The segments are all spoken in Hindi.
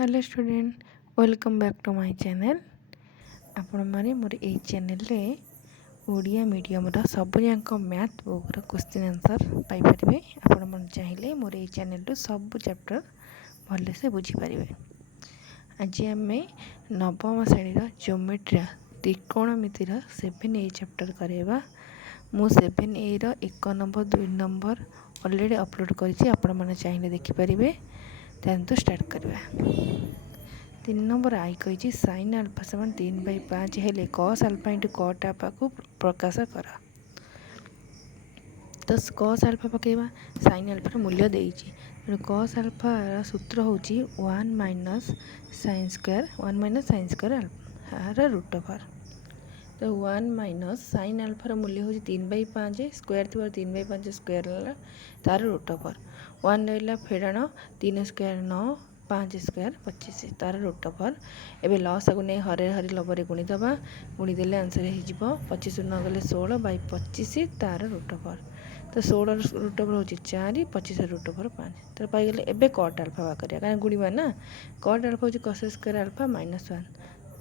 Hello student welcome back to my channel. आपण माने मोर ए चैनल रे ओडिया मीडियम रा सब जाक मैथ बुक रा क्वेश्चन आंसर पाई परिबे। आपण मन चाहिले मोर ए चैनल रो सब चैप्टर भले से बुझी परिबे। आज आमे नवम श्रेणी रा ज्योमेट्री त्रिकोणमिति रा 7A चैप्टर करेबा। मु 7A रो 1 नंबर 2 नंबर ऑलरेडी अपलोड करिछि, आपण मन चाहिले देखि परिबे। तो स्टार्ट करवा। 3 नंबर आई कही साइन आल्फा समान 3/5 हेले cos alpha into cot alpha को प्रकाश कर। तो कॉस आल्फा पकेबा, साइन आल्फा मूल्य देइछि। कॉस आल्फा सूत्र होची 1 minus sine square alpha root over. तो 1 माइनस साइन आल्फा मूल्य होची 3/5 स्क्वायर थी 3/5 स्क्वायर तार रूट ओवर 1 रहा फेड़ाण 3 स्क्वायर 9 5 स्क्वायर 25 तार रूट ओवर। एवं लस को नहीं हरे हरी लबरे गुणीदबा, गुणीदे आंसर हो 25 न गले 16/25 तार रूट ओवर। तो 16 रूट ओवर हो 4 25 रूट ओवर 5 तो पाईगले। एबे कट आल्फा बा करिया कारण गुणीबा ना। कट आल्फा हो कस स्क्वायर आल्फा -1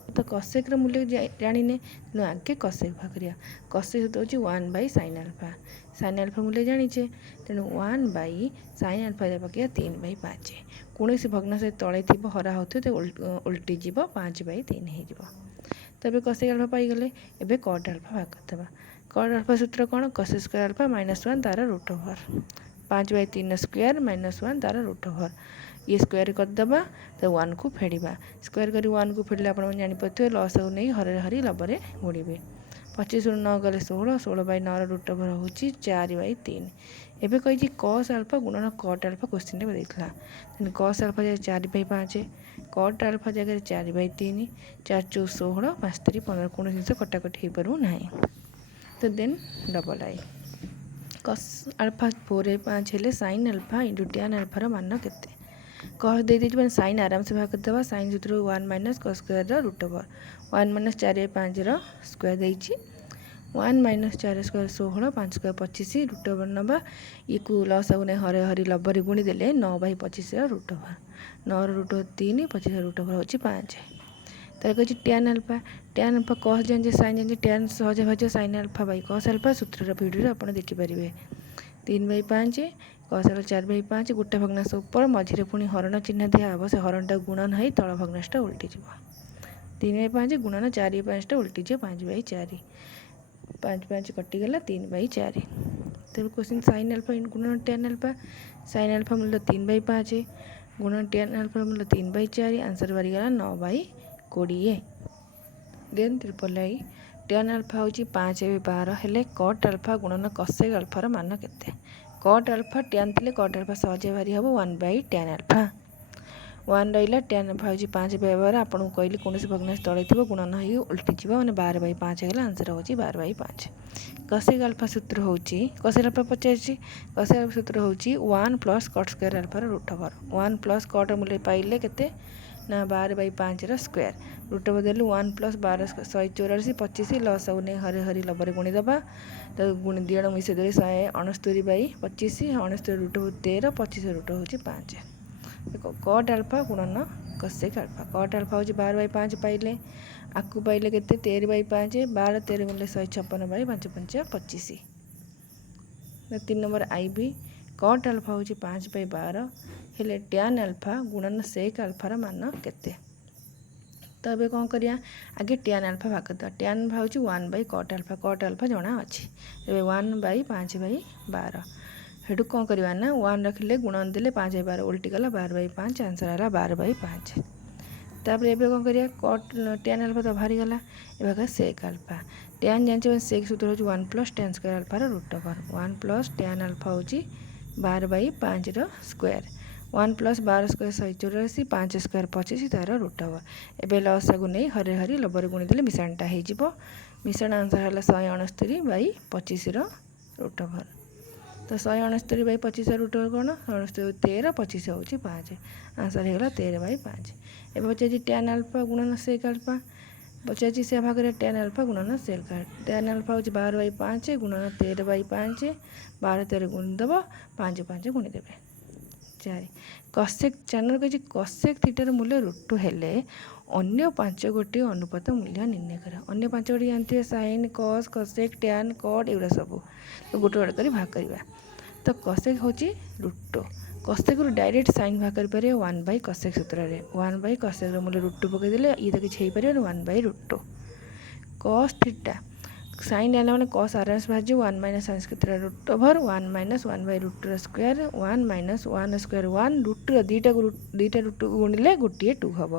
तो कसेक मूल्य जाने तेणु आगे कसेक भाग करिया। कसेक होची 1/sin आल्फा, साइन आल्फा मूल्य जानीचे तेणु 1/sin आल्फा पकड़ 3/5। कौन भग्नांश तले थी हरा होते तो उल्टी जीव 5/3 हो। तो ये कसेक आल्फा पाईगले। एबे कट आल्फा भाग करदे। कट आल्फा सूत्र कौन? कस स्क्वायर आल्फा -1 तार रूट ओवर 5/3 स्क्वायर -1 तार रूट ओवर। ये स्क्वायर करदे तो 1 को फेड़ा। स्क्वायर कर 1 को फेड़े आप जापर लस को नहीं हरे हरी लबरे गुणवे। 25 9 गले 16 16/9 रूट ओवर हो 4/3। एवं कही कस आल्फा गुणन कट आल्फा क्वेश्चन देता। कस आल्फा जगह 4/5, कट आल्फा जगह 4/3, 4 × 4 = 16 5 × 3 = 15 कौन जिन कटाकटी हो पार ना। तो देन डबल आई कस आल्फा 4/5 हेले sine alpha into tan alpha मान केते कह दे मैंने साइन आराम से भाग करदे। साइन सूत्र 1 minus cos square root over 1 minus 4/5 square देइछि 1 minus 4 square 16 5 square 25 root over नवा। ये को लस को हरे हरी लबरे गुणी देले 9/25 root over 9 root over 3 25 root over हो 5। तो कही tan आल्फा कस जान साइन जान tan सहज भाज साइन आल्फा बै कस आल्फा सूत्र भिडियो आप देखिपारे। 3/5 कस आल्फा 4/5 गोटे भग्नांश ऊपर मझे पुणी हरण चिन्ह दिहब से हरणटा गुणन हो तल भग्नांशटा उल्टी जीव 3/5 गुणन 4/5 उल्टी जीव 5/4 5 5 कटिगला 3/4। तब क्वेश्चन साइन आल्फा गुणन tan आल्फा, साइन आल्फा मूल्य 3/5 गुणन tan आल्फा मूल्य 3/4 आंसर बाहरीगला 9/20। Then triple I tan alpha हूँ 5/12 हेले कट आल्फा गुणन कसेक आल्फार मान केते। कट आल्फा tan थे कट आल्फा सहज बाहरी हम 1/tan आल्फा 1 रहा tan आल्फा हूँ 5/12 आपको कहली कौन भग्नांश तले थी गुणन हो उल्टी जीव मैंने 12/5 है आंसर हो 12/5। कसेक आल्फा सूत्र हूँ कसेक आल्फा पचार कसेक आल्फा सूत्र हूँ 1 प्लस कट स्क्वायर आल्फार रूट ओवर 1 प्लस कट मूल्य पाइले केते ना 12/5 स्क्वायर रूट ओवर देलु 1 प्लस 12 184 25 लस को नहीं हरे हरी लबरे गुणीदबा। तो गुणी दिण मिसे 169/25 69 रूट ओवर 13 25 रूट हो 5। देखो कट आल्फा गुणन कसेक आल्फा कट आल्फा हूँ 12/5 पाइले आपको पाइले के 13/5 12 13 गुणिले 156/5 5 25। 3 नंबर आई भी कट आल्फा हूँ 5/12 हेले tan आल्फा गुणन सेक आल्फार मान केते। तो ये कौन करिया आगे tan आल्फा भाग करदे। tan आल्फा हूँ 1/कट आल्फा जना अच्छी 1/5/12 हेटू कौन करवा ना 1 रखिले गुणन देले 5/12 उल्टी गला 12/5 आंसर है 12/5। तापर ये कौन करिया कट tan आल्फा तो बाहरी गला ए सेक आल्फा tan जान सेक सूत्र हूँ 1 प्लस tan स्क्वायर आल्फार root over 1 plus tan alpha हूँ 12/5 स्क्वायर 1 प्लस 12 स्क्वायर 184 5 स्क्वायर 25 तार रूट ओवर। एवं लस को नहीं हरे हरी लबरे गुणीदे मिशाणटा हो मिशाण आंसर है 169/25 रूट ओवर। तो 169/25 रूट ओवर कौन 169 13 25 हूँ 5 आंसर होगा 13/5। एवं पचार tan आल्फा गुणन सेक आल्फा पचार से भाग tan आल्फा गुणन सेक tan आल्फा हूँ 12/5 गुणन 13/5 12 13 गुणीदेव 5 5 गुणीदेवे 4 कसेक चैनल कही कसेक थीटार मूल्य √2 हेले अन्य 5 गोटी अनुपात मूल्य निर्णय कर। अन्य 5 गोटी जानते हैं साइन कस कसेक टैन कट एगुड़ा सब तो गोटे गोटे कर भाग करवा। तो कसेक हूँ √2 कसेक डायरेक्ट साइन भाग कर 1/कसेक सूत्र में 1/कसेक मूल्य √2 पकईदे ये तो किसी 1/√2 कस थीटा साइन आने मैंने कस आराम से बाहर 1 minus sine square √1 1 1/√2 square 1 minus 1 square 1 √2 दुईटा √2 गुणिले गोटे 2 हम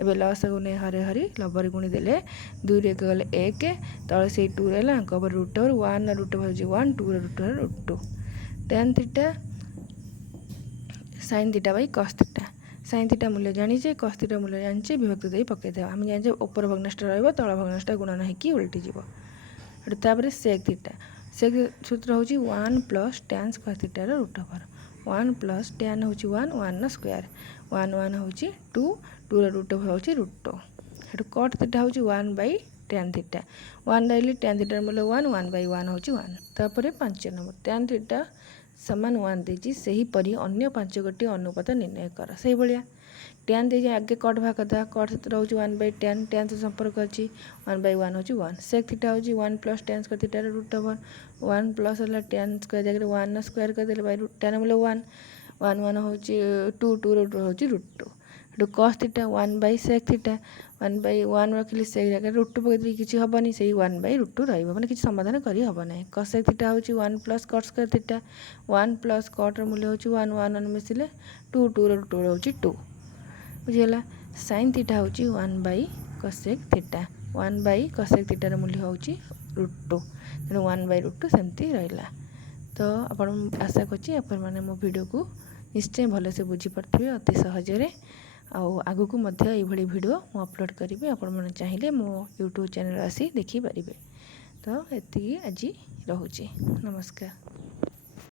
एवं लस को नहीं हरे हरी लबर गुणीदे 2 रे गले 1 तले से 2 रहा √1 1 2 √2 tan theta sine theta by cos theta sine theta मूल्य जानीचे कस थीटा मूल्य जानीचे विभक्त दे पकईदे आम जाने ऊपर भग्नांश तल भग्नांश गुणन होगी उल्टी जीव। तापर सेक थीटा सेक सूत्र हूँ 1 प्लस टैन स्क्वायर थीटार √1 1 प्लस टैन हूँ 1 1 स्क्वायर 1 1 हूँ 2 2 √2 हूँ √2 हेटू कट थीटा हूँ 1/tan थीटा 1 रही टैन थीटार मूल्य 1 1/1 हूँ 1 तापर 5 नंबर टैन थीटा सामान 1 देती से ही परी अन्य 5 गोटी अनुपात निर्णय कर से भाया टैन दे आगे कट भाग करदा कट सूत्र हूँ 1/tan टैन से संपर्क अच्छी 1/1 हूँ 1 सेक थीटा हूँ 1 प्लस टैन स्क्वायर थीटार √1 1 प्लस है टैन स्क्वायर जगह 1 स्क्वायर करदे टैन मूल्य 1 1 1 हूँ 2 2 हूँ √2 हेटू कस थीटा 1/सेक थीटा 1/1 रखिली से जगह √2 पकईदे किसी हेनी से 1/√2 रही किसी समाधान करना कसेक थीटा हूँ 1 plus cot square theta 1 plus cutter मूल्य हूँ 1 1 1 मिसिले 2 2 √2 हूँ 2 बुझीगला साइन थीटा हूँ 1/कसेक थीटा 1/कसेक थीटार मूल्य हूँ √2 तेणु 1/√2 सेमती रहा। तो आपण आशा करछि आपण मैंने मो वीडियो को निश्चय भलसे बुझीपारे अति सहजरे आगु को मध्य ये वीडियो मु अपलोड करी आपण मैंने चाहिए मो यूट्यूब चैनल आसी देखिपारे। तो ये आज रोचे नमस्कार।